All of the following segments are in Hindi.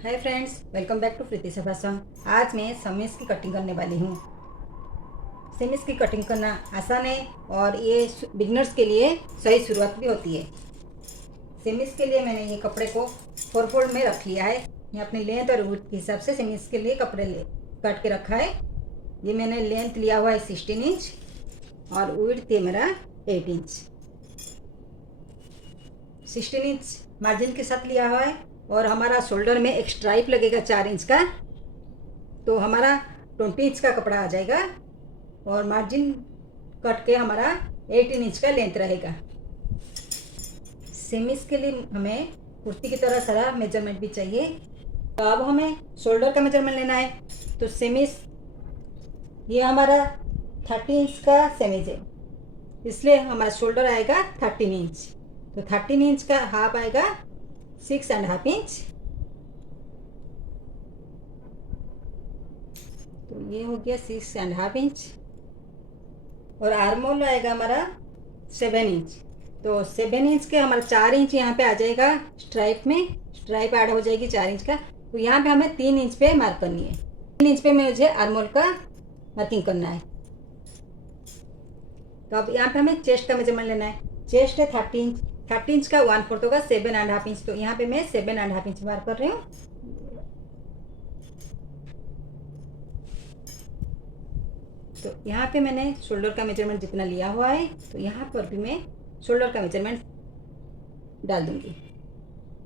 Hi friends, welcome back to Preeti से फैशन। आज मैं समीज की कटिंग करने वाली हूँ। समीज की कटिंग करना आसान है और ये बिगनर्स के लिए सही शुरुआत भी होती है। समीज के लिए मैंने ये कपड़े को 4 फोल्ड में रख लिया है। मैं अपनी लेंथ और विड्थ के हिसाब से समीज के लिए कपड़े काट के रखा है। ये मैंने लेंथ लिया हुआ है 16 इंच और विड्थ है मेरा 8 इंच। 16 इंच मार्जिन के साथ लिया हुआ है और हमारा शोल्डर में एक स्ट्राइप लगेगा 4 इंच का, तो हमारा 20 इंच का कपड़ा आ जाएगा और मार्जिन कट के हमारा 18 इंच का लेंथ रहेगा। सेमीज के लिए हमें कुर्ती की तरह सारा मेजरमेंट भी चाहिए। तो अब हमें शोल्डर का मेजरमेंट लेना है। तो सेमीज ये हमारा 30 इंच का सेमीज है, इसलिए हमारा शोल्डर आएगा 13 इंच। तो 13 इंच का हाफ आएगा 6.5 इंच। तो ये हो गया 6.5 इंच और आर्मोल आएगा हमारा 7 इंच। तो 7 इंच के हमारा 4 इंच यहाँ पे आ जाएगा स्ट्राइप में, स्ट्राइप ऐड हो जाएगी 4 इंच का। तो यहाँ पे हमें 3 इंच पे मार्क करनी है। 3 इंच पे मुझे आर्मोल का मार्किंग करना है। तो अब यहाँ पे हमें चेस्ट का मेजरमेंट लेना है। चेस्ट है 30 इंच, 30 इंच का 1/4 होगा 7.5 इंच। तो यहाँ पे मैं 7.5 इंच मार्क कर रही हूँ। तो यहाँ पे मैंने शोल्डर का मेजरमेंट जितना लिया हुआ है, तो यहाँ पर भी मैं शोल्डर का मेजरमेंट डाल दूंगी।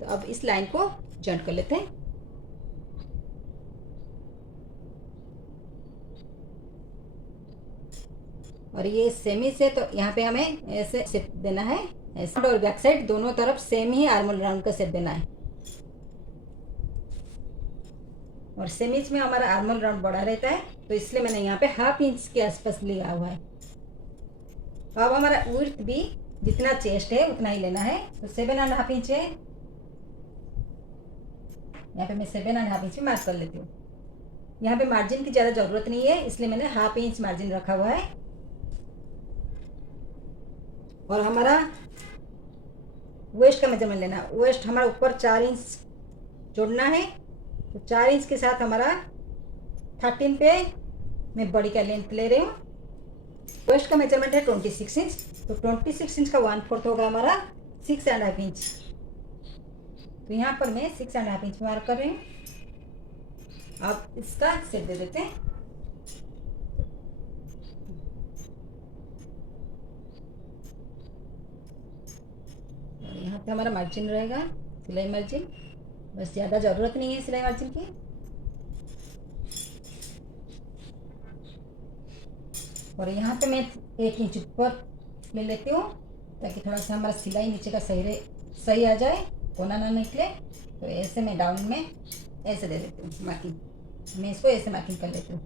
तो अब इस लाइन को जॉइंट कर लेते हैं। और ये सेमी से, तो यहाँ पे हमें ऐसे शेप देना है, ऐसे और बैक साइड दोनों तरफ सेम ही आर्मोल राउंड का शेप देना है। और सेमीज में हमारा आर्मोल राउंड बड़ा रहता है, तो इसलिए मैंने यहाँ पे हाफ इंच के आसपास लिया हुआ है। अब हमारा विड्थ भी जितना चेस्ट है उतना ही लेना है। तो 7.5 इंच है, यहाँ पे मैं 7.5 इंच मार्क कर लेती हूँ। यहाँ पे मार्जिन की ज़्यादा ज़रूरत नहीं है, इसलिए मैंने हाफ इंच मार्जिन रखा हुआ है। और हमारा वेस्ट का मेजरमेंट लेना है। वेस्ट हमारा ऊपर 4 इंच जोड़ना है। तो 4 इंच के साथ हमारा 13 पे मैं बड़ी का लेंथ ले रही हूँ। वेस्ट का मेजरमेंट है 26 इंच। तो 26 इंच का 1/4 होगा हमारा 6.5 इंच। तो यहाँ पर मैं 6.5 इंच मार्क कर रही हूँ। अब इसका शेप दे देते हैं। और यहाँ पे हमारा मार्जिन रहेगा, सिलाई मार्जिन। बस ज़्यादा ज़रूरत नहीं है सिलाई मार्जिन की। और यहाँ पे मैं 1 इंच ऊपर ले लेती हूँ, ताकि थोड़ा सा हमारा सिलाई नीचे का सही आ जाए, कोना ना निकले। तो ऐसे मैं डाउन में ऐसे दे देती हूँ मार्किंग। मैं इसको ऐसे मार्किंग कर लेती हूँ।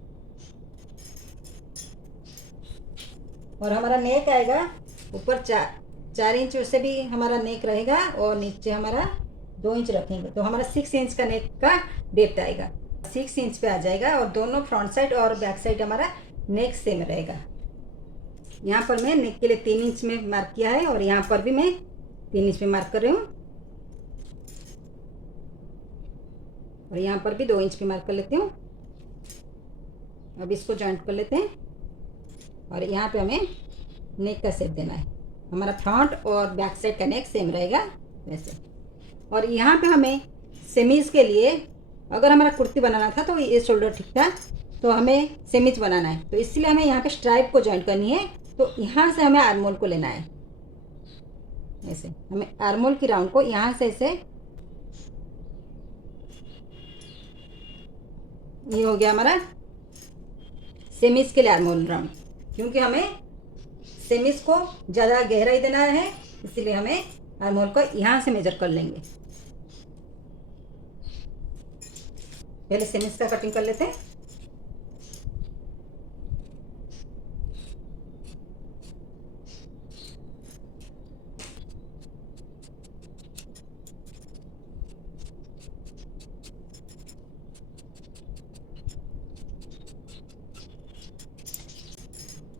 और हमारा नेक आएगा ऊपर 4 इंच से भी हमारा नेक रहेगा और नीचे हमारा 2 इंच रखेंगे। तो हमारा 6 इंच का नेक का डेप्थ आएगा, 6 इंच पे आ जाएगा। और दोनों फ्रंट साइड और बैक साइड हमारा नेक सेम रहेगा। यहाँ पर मैं नेक के लिए 3 इंच में मार्क किया है और यहाँ पर भी मैं 3 इंच में मार्क कर रही हूँ। और यहाँ पर भी 2 इंच पे मार्क कर लेती हूँ। अब इसको जॉइंट कर लेते हैं। और यहाँ पे हमें नेक का शेप देना है। हमारा फ्रंट और बैक साइड का नेक सेम रहेगा वैसे। और यहाँ पे हमें सेमीज के लिए, अगर हमारा कुर्ती बनाना था तो ये शोल्डर ठीक था, तो हमें सेमीज बनाना है। तो इसलिए हमें यहाँ पे स्ट्राइप को जॉइंट करनी है। तो यहाँ से हमें आर्मोल को लेना है। ऐसे हमें आर्मोल की राउंड को यहाँ से ऐसे, ये हो गया हमारा सेमीज के लिए आर्मोल राउंड। क्योंकि हमें सेमीज को ज़्यादा गहराई देना है, इसीलिए हमें आर्मोल को यहाँ से मेजर कर लेंगे। पहले सेमीज का कटिंग कर लेते हैं।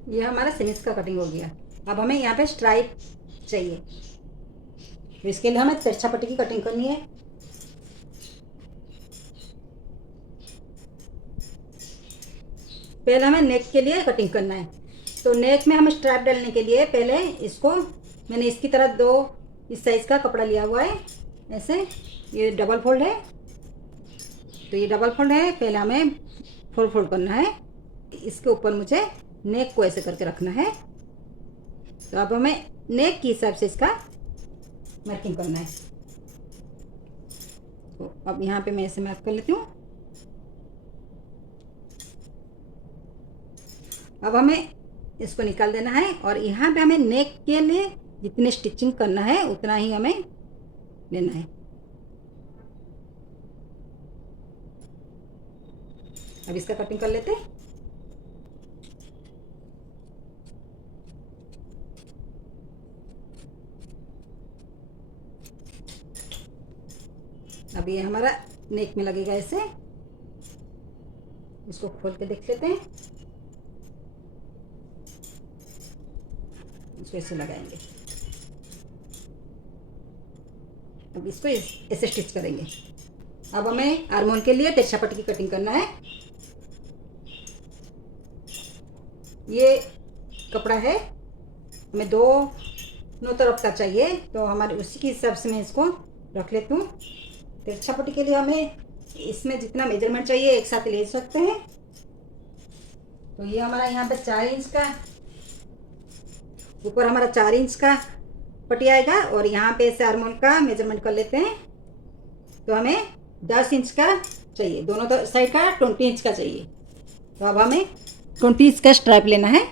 ये हमारा सेमीज का कटिंग हो गया। अब हमें यहाँ पे स्ट्राइप चाहिए, तो इसके लिए हमें तिरछा पट्टी की कटिंग करनी है। पहले हमें नेक के लिए कटिंग करना है। तो नेक में हम स्ट्रैप डालने के लिए पहले इसको मैंने इसकी तरह 2 इस साइज़ का कपड़ा लिया हुआ है। ऐसे ये डबल फोल्ड है, तो ये डबल फोल्ड है। पहले हमें फोल्ड करना है। इसके ऊपर मुझे नेक को ऐसे करके रखना है। तो अब हमें नेक के हिसाब से इसका मार्किंग करना है। तो अब यहाँ पे मैं ऐसे मार्क कर लेती हूँ। अब हमें इसको निकाल देना है और यहाँ पे हमें नेक के लिए जितनी स्टिचिंग करना है उतना ही हमें लेना है। अब इसका कटिंग कर लेते हैं। अब ये हमारा नेक में लगेगा ऐसे। इसको खोल के देख लेते हैं। इसको ऐसे लगाएंगे। अब इसको ऐसे स्टिच करेंगे। अब हमें आर्मोल के लिए तिरछा पट्टी की कटिंग करना है। ये कपड़ा है, हमें दोनों तरफ का चाहिए, तो हमारे उसी के हिसाब से मैं इसको रख लेती हूँ। तिरछा पट्टी के लिए हमें इसमें जितना मेजरमेंट चाहिए एक साथ ले सकते हैं। तो ये हमारा यहाँ पे 4 इंच का, ऊपर हमारा 4 इंच का पट्टी आएगा और यहाँ पे ऐसे आर्मोल का मेजरमेंट कर लेते हैं। तो हमें 10 इंच का चाहिए, दोनों साइड का 20 इंच का चाहिए। तो अब हमें 20 इंच का स्ट्राइप लेना है,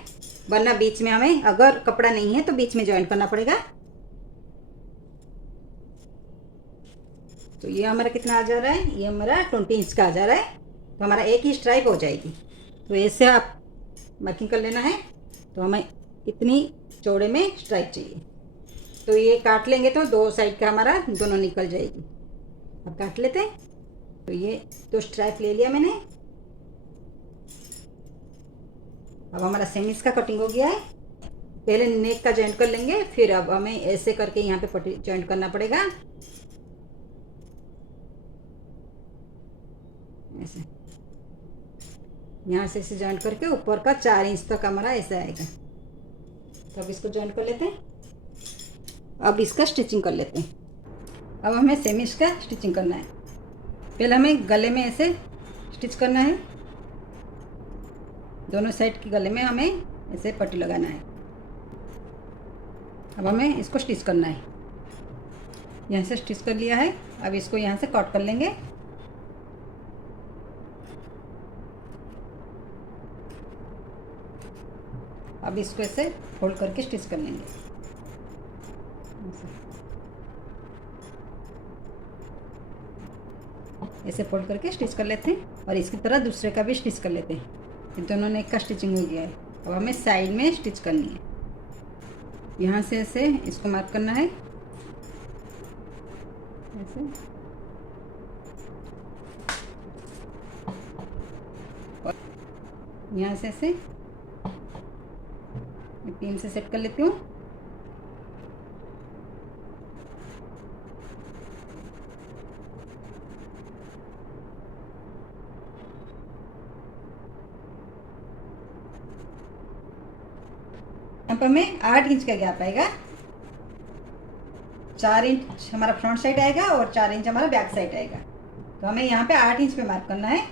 वरना बीच में हमें अगर कपड़ा नहीं है तो बीच में ज्वाइंट करना पड़ेगा। तो ये हमारा कितना आ जा रहा है, ये हमारा 20 इंच का आ जा रहा है। तो हमारा एक ही स्ट्राइप हो जाएगी। तो ऐसे आप मार्किंग कर लेना है। तो हमें इतनी चौड़े में स्ट्राइप चाहिए। तो ये काट लेंगे तो 2 साइड का हमारा दोनों निकल जाएगी। अब काट लेते हैं। तो ये 2 स्ट्राइप ले लिया मैंने। अब हमारा सेम इंच का कटिंग हो गया है। पहले नेक का जॉइंट कर लेंगे, फिर अब हमें ऐसे करके यहाँ पे पट्टी जॉइंट करना पड़ेगा। ऐसे यहाँ से ऐसे जॉइंट करके ऊपर का 4 इंच तक हमारा ऐसे आएगा। तो अब इसको जॉइंट कर लेते हैं। अब इसका स्टिचिंग कर लेते हैं। अब हमें सेम इंच का स्टिचिंग करना है। पहले हमें गले में ऐसे स्टिच करना है। दोनों साइड के गले में हमें ऐसे पट्टी लगाना है। अब हमें इसको स्टिच करना है। यहाँ से स्टिच कर लिया है। अब इसको यहाँ से कट कर लेंगे। अब इसको ऐसे फोल्ड करके स्टिच कर लेंगे। ऐसे फोल्ड करके स्टिच कर लेते हैं और इसकी तरह दूसरे का भी स्टिच कर लेते हैं। ये दोनों नेक का स्टिचिंग हो गया है। अब हमें साइड में स्टिच करनी है। यहाँ से ऐसे इसको मार्क करना है। ऐसे और यहाँ से ऐसे पिन से सेट कर लेती हूँ। यहाँ पर हमें 8 इंच का गैप आएगा। 4 इंच हमारा फ्रंट साइड आएगा और 4 इंच हमारा बैक साइड आएगा। तो हमें यहाँ पे 8 इंच पे मार्क करना है।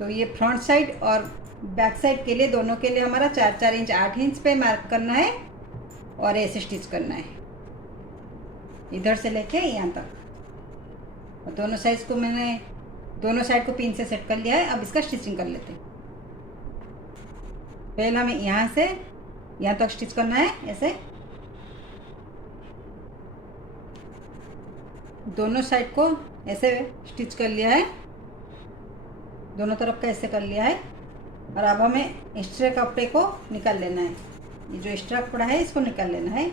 तो ये फ्रंट साइड और बैक साइड के लिए, दोनों के लिए हमारा 4-4 इंच 8 इंच पे मार्क करना है और ऐसे स्टिच करना है इधर से लेके यहाँ तक। और दोनों साइड को मैंने दोनों साइड को पिन से सेट कर लिया है। अब इसका स्टिचिंग कर लेते हैं। पहले हमें यहाँ से यहाँ तक स्टिच करना है। ऐसे दोनों साइड को ऐसे स्टिच कर लिया है, दोनों तरफ का ऐसे कर लिया है। और अब हमें एक्स्ट्रा कपड़े को निकाल लेना है। ये जो एक्स्ट्रा कपड़ा है इसको निकाल लेना है।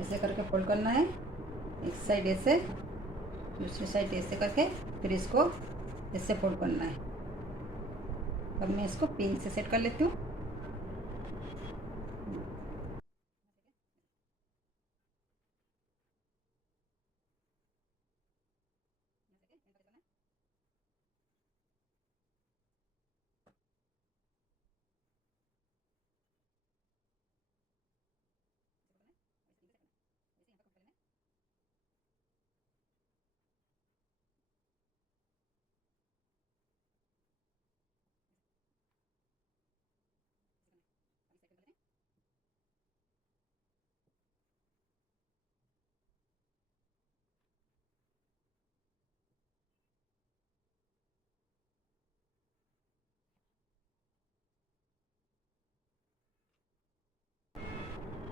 ऐसे करके फोल्ड करना है, एक साइड ऐसे, दूसरी साइड ऐसे करके, फिर इसको ऐसे फोल्ड करना है। अब मैं इसको पिन से सेट कर लेती हूँ।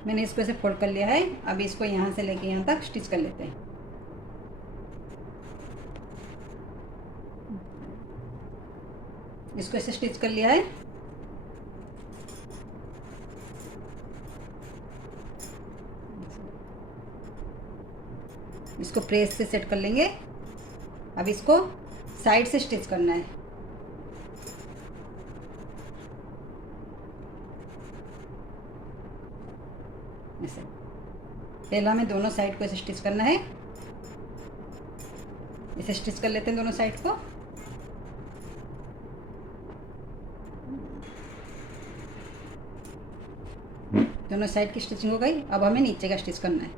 मैंने इसको ऐसे फोल्ड कर लिया है। अब इसको यहाँ से लेके यहाँ तक स्टिच कर लेते हैं। इसको ऐसे स्टिच कर लिया है। इसको प्रेस से सेट कर लेंगे। अब इसको साइड से स्टिच करना है। ऐसे पहला हमें दोनों साइड को ऐसे स्टिच करना है। इसे स्टिच कर लेते हैं दोनों साइड को। दोनों साइड की स्टिचिंग हो गई। अब हमें नीचे का स्टिच करना है।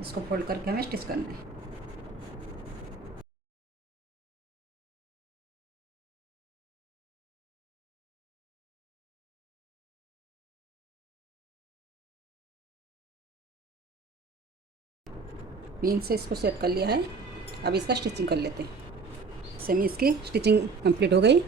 इसको फोल्ड करके हमें स्टिच करना है। पिन से इसको सेट कर लिया है। अब इसका स्टिचिंग कर लेते हैं। सेमी इसकी स्टिचिंग कंप्लीट हो गई।